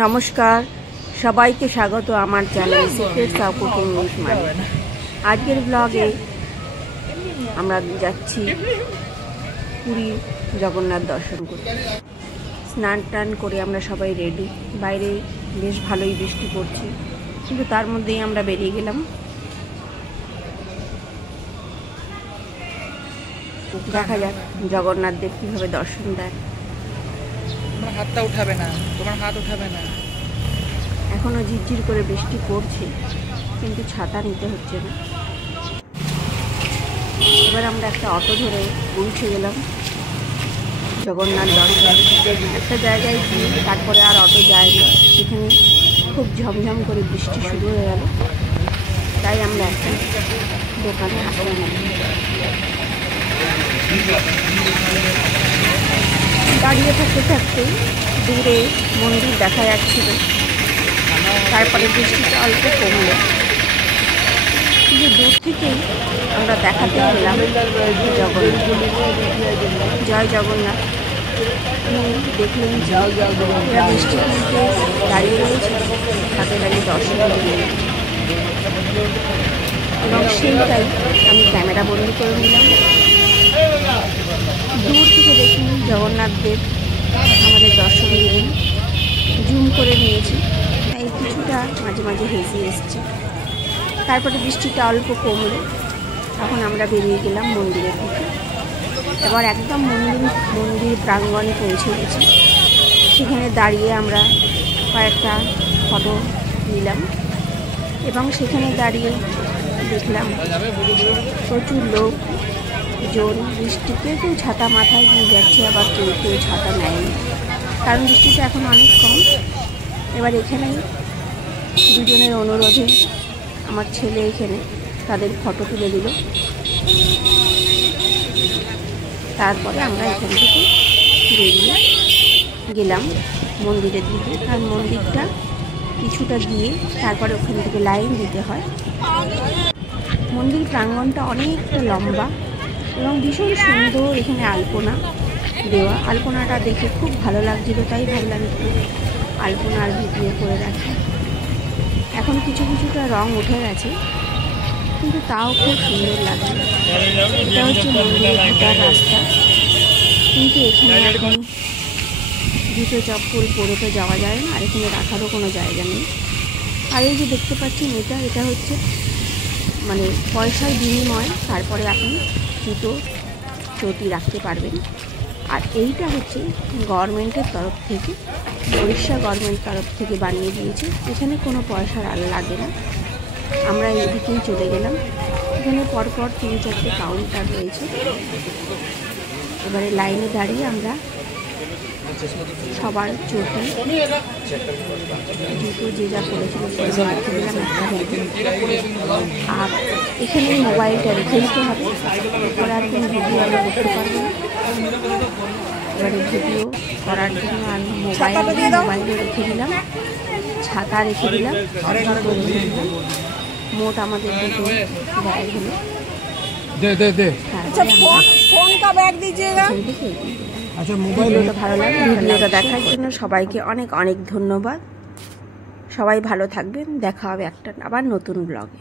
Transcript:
নমস্কার, সবাইকে স্বাগত আমার channel secrets of cooking with মানি। আজকের ব্লগে আমরা যাচ্ছি পুরী জগন্নাথ দর্শন করতে। স্নান টান করে আমরা সবাই রেডি। বাইরে বেশ ভালোই বৃষ্টি পড়ছে, কিন্তু তার মধ্যেই আমরা বেরিয়ে গেলাম। দেখা যাক জগন্নাথ দেব কিভাবে দর্শন দেয়। তোমার হাতটা উঠাবে না, তোমার হাত উঠাবে না। এখনো ঝিরঝির করে বৃষ্টি পড়ছে, কিন্তু ছাতা নিতে হচ্ছে না। এবার আমরা একটা অটো ধরে পৌঁছে গেলাম জগন্নাথ দর্শন। একটা জায়গায় গিয়ে তারপরে আর অটো যায় না, সেখানে খুব ঝমঝম করে বৃষ্টি শুরু হয়ে গেল। তাই আমরা একটা দোকানে আসলাম। দাঁড়িয়ে থাকতে থাকতে দূরে মন্দির দেখা যাচ্ছিল, তারপরে বৃষ্টিটা অল্প কমলো, কিন্তু দূর থেকেই আমরা দেখাতে পেলাম জগন্নাথ। জয় জগন্নাথ। দেখলেন এরা বৃষ্টি কিনতে দাঁড়িয়ে রয়েছে, হাতে দাঁড়িয়ে দর্শন দিয়ে, এবং সেইটাই আমি ক্যামেরা বন্দি করে নিলাম। দূর থেকে দেখুন জগন্নাথ দেব আমাদের দর্শন দিলেন, জুম করে নিয়েছি, তাই কিছুটা মাঝে মাঝে হেসে এসছে। তারপরে বৃষ্টিটা অল্প কমলো, তখন আমরা বেরিয়ে গেলাম মন্দিরের দিকে। এবার একদম মন্দির প্রাঙ্গণে পৌঁছে গেছি। সেখানে দাঁড়িয়ে আমরা কয়েকটা ফটো নিলাম, এবং সেখানে দাঁড়িয়ে দেখলাম প্রচুর লোকজন বৃষ্টিতে কেউ ছাতা মাথায় দিয়ে যাচ্ছে, আবার কেউ কেউ ছাতা নেয়নি, কারণ বৃষ্টিটা এখন অনেক কম। এবার এখানেই দুজনের অনুরোধে আমার ছেলে এখানে তাদের ফটো তুলে দিল। তারপরে আমরা এখান থেকে বেরিয়ে গেলাম মন্দিরের দিকে, কারণ মন্দিরটা কিছুটা গিয়ে তারপরে ওখান থেকে লাইন দিতে হয়। মন্দির প্রাঙ্গণটা অনেকটা লম্বা এবং ভীষণ সুন্দর। এখানে আলপনা দেওয়া, আলপনাটা দেখে খুব ভালো লাগছিল, তাই ভাবলাম একটু আলপনার ভিডিও করে রাখি। এখন কিছুটা রং উঠে গেছে, কিন্তু তাও খুব সুন্দর লাগছে। এটা হচ্ছে মন্দিরের ঢোকার রাস্তা, কিন্তু এখানে এখন জুতো চপ্পল পরে তো যাওয়া যায় না, আর এখানে রাখারও কোনো জায়গা নেই। আর এই যে দেখতে পাচ্ছেন এটা হচ্ছে মানে পয়সার বিনিময়, তারপরে আপনি জুতো চটি রাখতে পারবেন। আর এইটা হচ্ছে গভর্নমেন্টের তরফ থেকে, উড়িষ্যা গভর্নমেন্ট তরফ থেকে বানিয়ে দিয়েছে, এখানে কোনো পয়সার লাগে না। আমরা এইদিকেই চলে গেলাম। এখানে পরপর 3-4টে কাউন্টার রয়েছে। এবারে লাইনে দাঁড়িয়ে আমরা সবার চটি জুতো যে যা করেছিল দিলাম একটা ব্যাগে। আর এখানে মোবাইলটা রেখে দিতে হবে, এরপরে আর কোনো ভিডিও আমি করতে পারবো না। এবারে ভিডিও করার জন্য আমি মোবাইলে রেখে দিলাম, ছাতা রেখে দিলাম, মোট আমাদের দুটো ব্যাগ হলো। ভিডিওটা ভালো লাগে, ভিডিওটা দেখার জন্য সবাইকে অনেক অনেক ধন্যবাদ। সবাই ভালো থাকবেন, দেখা হবে একটা আবার নতুন ব্লগে।